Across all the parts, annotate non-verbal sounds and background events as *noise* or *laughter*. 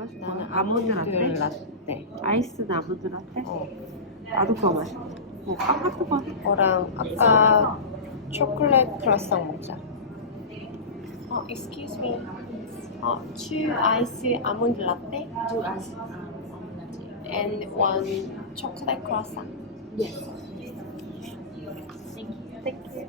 마실 거야? 나는 아몬드 라떼? 라떼. 아이스는 아몬드 라떼? 어. 나도 그거 마실게. 뭐, 빵 같은 거 하자. 거랑 아까 초콜릿 크로상 먹자. 어, excuse me. 어, two ice almond latte Two ice. and one chocolate croissant. Yes. Thank you.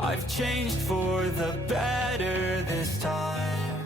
I've changed for the better this time.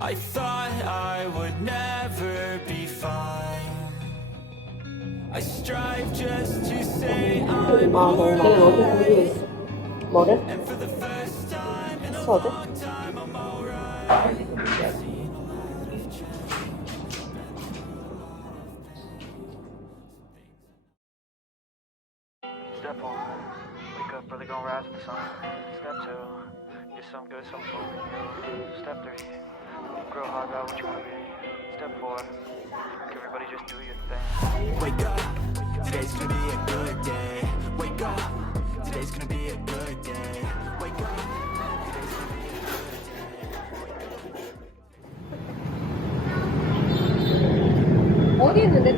I thought I would never be fine. I strive just to say I'm alright And for the first time in a long wake up early, gonna rise with the sun. Step two, get some good, some food in you. Step three, grow hard about what you wanna be. Step four, everybody just do your thing. Wake up, today's gonna be a good day. Wake up, today's gonna be a good day. Wake up, today's gonna be a good day. 어디 있는데?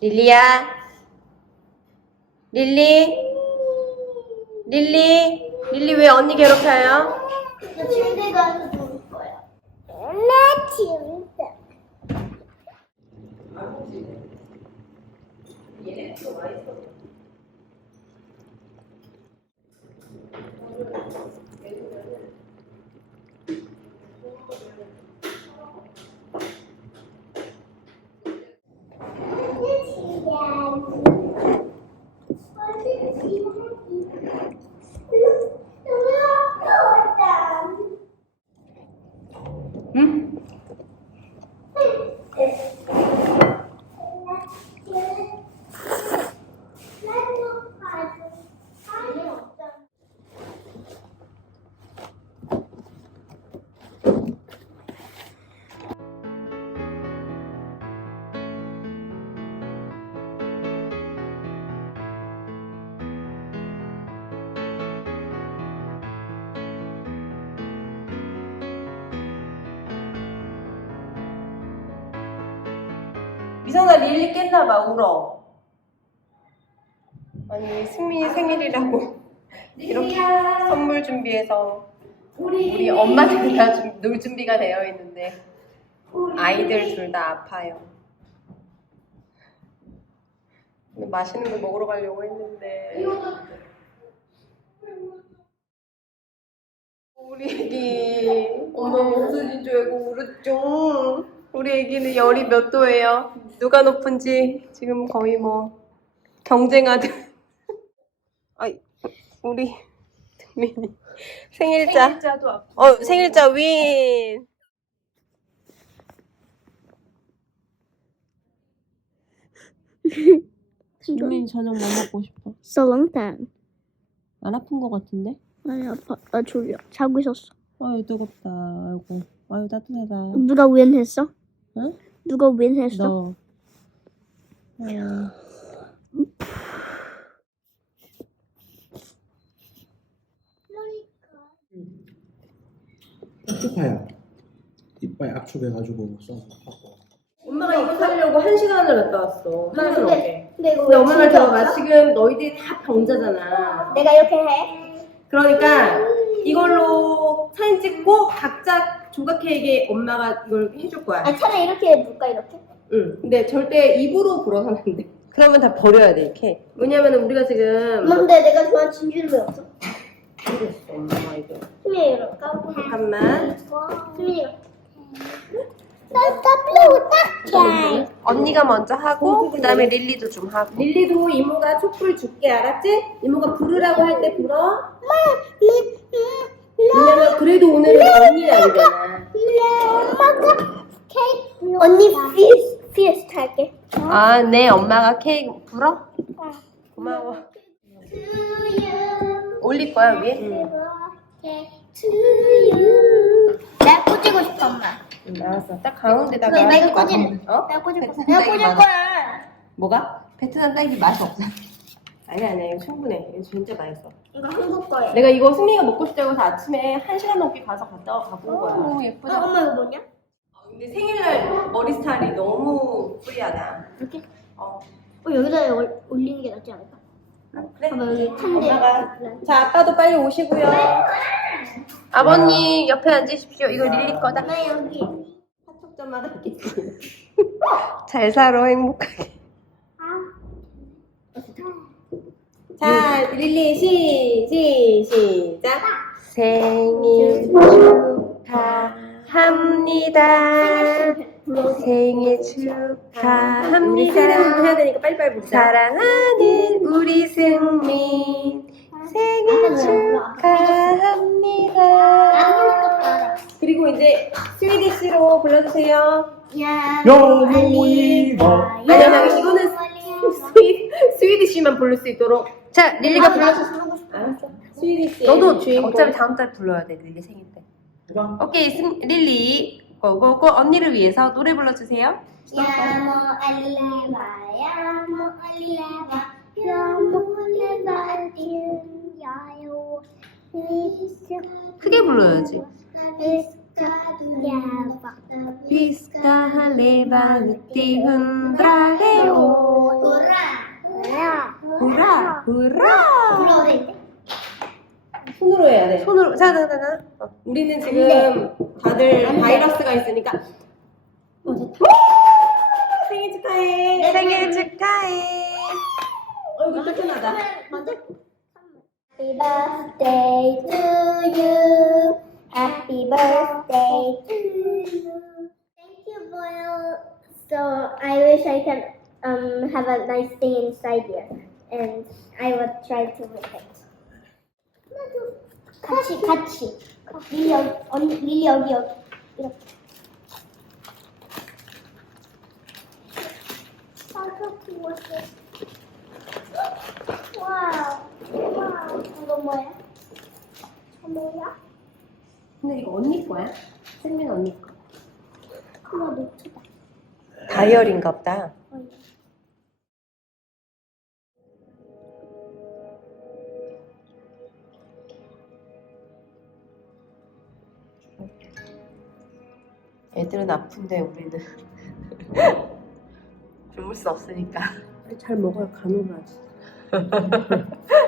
릴리야? 릴리? 릴리? 릴리 왜 언니 괴롭혀요? 나 침대 가서 누울 거야 엄마 침대 얘네 또 와있어 of 미성아 릴리 깼나봐 울어. 아니 승민이 생일이라고 *laughs* 이렇게 선물 준비해서 우리 엄마들 다놀 준비가 되어 있는데 아이들 둘 다 아파요. 근데 맛있는 거 먹으러 가려고 했는데 우리 애기 엄마 없어진 줄 알고 울었죠. 우리 애기는 열이 몇 도예요? 누가 높은지 지금 거의 뭐 경쟁하듯. *laughs* 아이 우리 민이 생일자. 생일자도 아파. 어 생일자 윈. 수민이 저녁 뭐 먹고 싶어? 썰렁탕. 안 아픈 거 같은데? 아니 아파. 나 졸려. 자고 있었어. 아유 뜨겁다. 아이고. 아유 따뜻하다. 누가 우연했어? 응? 누가 우연했어? 너. 아유. 압축파야. 이빨 압축해가지고 써서 하고. 엄마가 이거 사려고 한 시간을 갔다 왔어. 하나도 없게. 근데 이거 근데 왜 엄마 말 진짜 들어봐. 없어? 지금 너희들이 다 병자잖아. 내가 이렇게 해. 그러니까 이걸로 사진 찍고 각자 조각 케이크에 엄마가 이걸 해줄 거야. 아 차라리 이렇게 해볼까 이렇게? 응. 근데 절대 입으로 불어서는 안 돼. *laughs* 그러면 다 버려야 돼, 이렇게. 왜냐면 우리가 지금. 엄마 근데 내가 좋아하는 진주는 왜 없어? 모르겠어, 엄마가 이거. 수민이 이렇게 잠깐만. 수민이 이렇게. 언니가 먼저 하고, 그 다음에 릴리도 좀 하고. 릴리도 이모가 촛불 줄게, 알았지? 이모가 부르라고 할 때 불어. 왜냐면 그래도 오늘은 언니 날이잖아. 엄마가 케이크. 언니 피스 피스 할게. 아, 네, 엄마가 케이크 불어? 고마워. 올릴 거야, 위에? 내가 꽂고 싶어 엄마. 응, 알았어. 딱 가운데다가. 네, 내가 꽂을. 어? 내가 꽂을 거야. 내가 꽂을. 거야. 뭐가? 베트남 딸기 맛이 없어. *laughs* 아니 아니야 이거 충분해. 이거 진짜 맛있어. 이거 한국 거야. 내가 이거 승미가 먹고 싶다고 해서 아침에 한 시간 넘게 가서 갔다 와- 갖고 온 거야. 너무 어, 예쁘다. 엄마 이거 뭐냐? 근데 생일날 머리 스타일이 너무 프리하다. 이렇게? 어. 어 여기다 올- 올리는 게 낫지 않을까? 그래. 봐봐 여기 엄마가. 탄데. 자 아빠도 빨리 오시고요. 아버님 옆에 앉으십시오. 이거 릴리 거다. 나 여기. 전화가 있겠습니다. *laughs* 잘 살아 행복하게. 자, 릴리 시, 시, 시작. 생일 축하합니다. 생일 축하합니다. 해야 되니까 빨리빨리 부르자. 사랑하는 우리 승민. 생일 축하합니다. 그리고 이제 스위디시로 불러주세요. 야. 영웅이가 아니, 아니, 이거는 *laughs* 스위, 스위디시만 부를 수 있도록. 자, 릴리가 불러주세요. 알았어. 스위디시. 너도 주인공. 어차피 다음 달 불러야 돼, 릴리 생일 때. 해봐. 오케이, 승, 릴리. 고고고 언니를 위해서 노래 불러주세요. 야모 알레바 야모 알레바 야모 알레바 야요 크게 불러야지. 할레바 느띠 흔드라레오. 우라 우라 후라, 후라. 불러도 돼? 손으로 해야 돼. 손으로. 자, 자, 자, 자. 어, 우리는 지금 다들 바이러스가 있으니까. 어, 됐다. 생일 축하해. 생일 축하해. 얼굴 뜨끈하다. 먼저 Happy birthday to you. Happy birthday to you. Thank you, Boyle. So I wish I can um have a nice thing inside here, and I would try to make it. 같이 같이. 릴리 여기 언니 릴리 여기 여기 이렇게. 와우. 와우. 이거 뭐야? 이거 뭐야? 근데 이거 언니 거야? 승민 언니 거. 그거 노트다. 다이어리인가 보다. 애들은 아픈데 우리는 *laughs* 굶을 수 없으니까. 잘 먹어야 간호를 *laughs*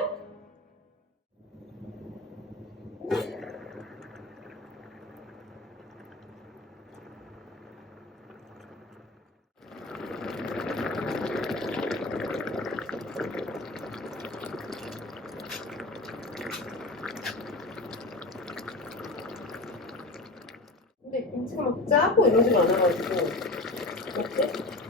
김치가 막 짜고 이러지가 않아가지고 어때?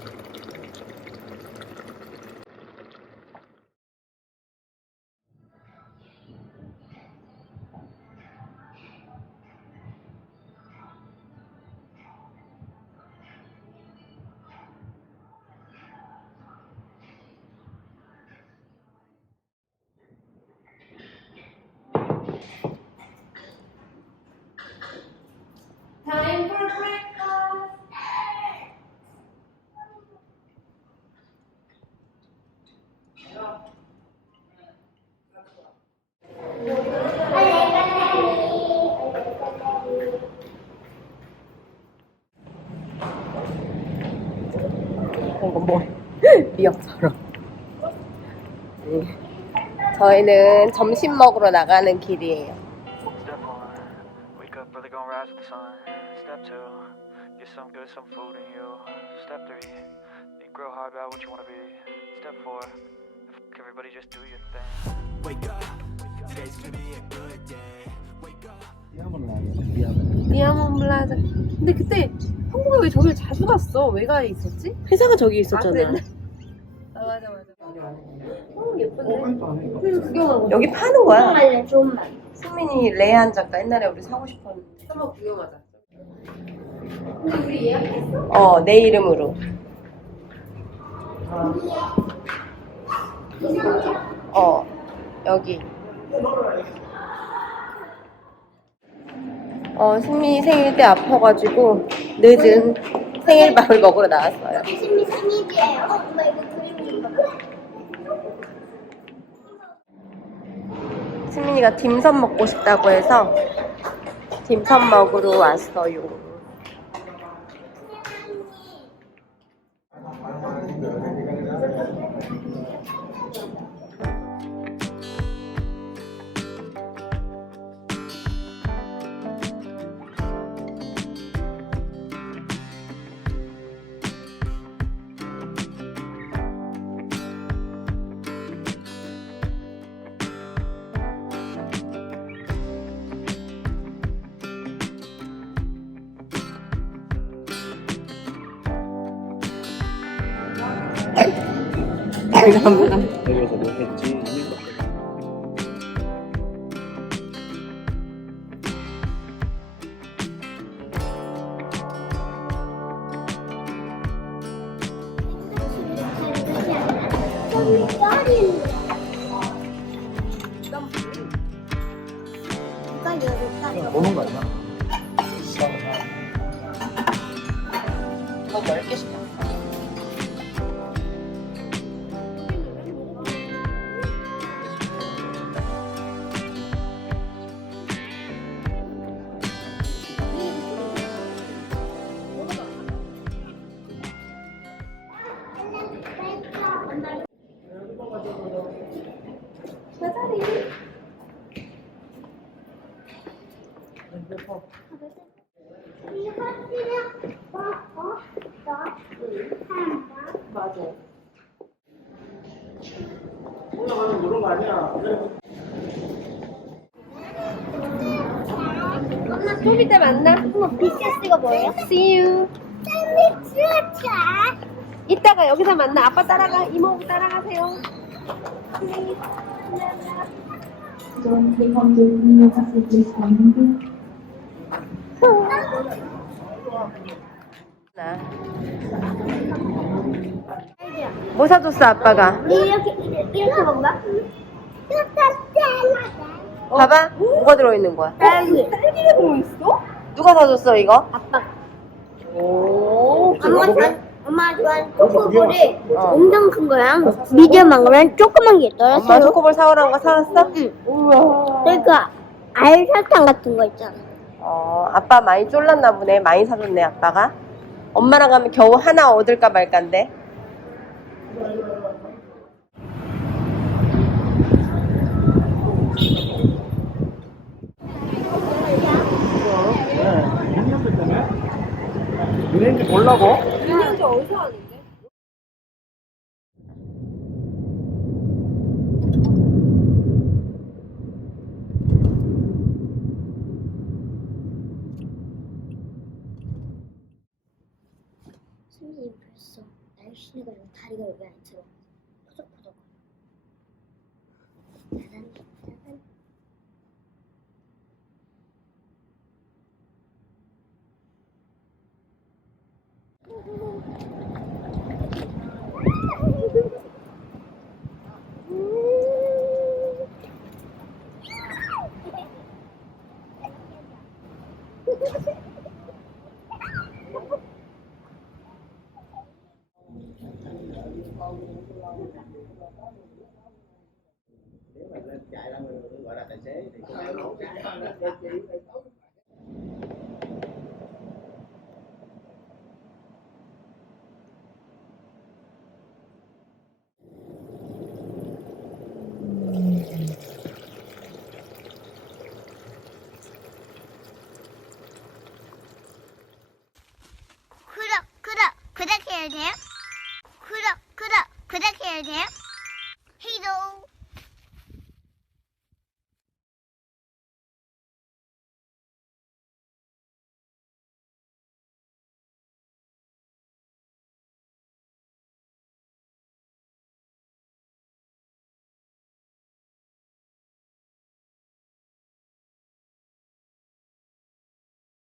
저희는 점심 먹으러 나가는 길이에요. Step one, wake up early, gonna rise with the sun. Step two, get some good, some food in you. Step three, think real hard about what you wanna be. Step four, f- everybody just do your thing. Wake up, today's gonna be a good day. Wake up. 디아몬 플라자. 근데 그때 한국에 왜 저길 자주 갔어? 왜 가 있었지? 회사가 저기 있었잖아. 아 맞아 맞아. 어 예쁜데. 그래서 구경하고. 여기 파는 거야. 승민이 레한 작가 옛날에 우리 사고 싶었는데. 한번 구경하자. 근데 우리 예약했어? 어, 내 이름으로. 어, 여기. 어, 승민이 생일 때 아파가지고 늦은 생일밥을 먹으러 나왔어요. 심리 생일이에요. 어, 엄마 이거 그림 봐. 승민이가 딤섬 먹고 싶다고 해서 딤섬 먹으러 왔어요. 여기서 뭐했 좀 이따 만나. BTS가 뭐예요? See you. 이따가 여기서 만나. 아빠 따라가. 이모 따라가세요. 나. 뭐 사줬어 아빠가? 이렇게 이렇게, 이렇게 먹나? 봐봐. 뭐가 들어있는 거야? 딸기. 딸기가 들어있어? 누가 사줬어 이거? 아빠. 오. 엄마 좋아. 엄마 좋아하는 초코볼이 어. 엄청 큰 거랑 미디엄한 거랑 조그만 게 엄마 있더라고요. 초코볼 사오라는 거 사왔어? 우와. 그러니까 알사탕 같은 거 있잖아. 어, 아빠 많이 쫄랐나 보네. 많이 사줬네, 아빠가. 엄마랑 가면 겨우 하나 얻을까 말까인데. 되는지 몰라고. 그래서 어디서 하는 けるで。くろくろ砕けるで。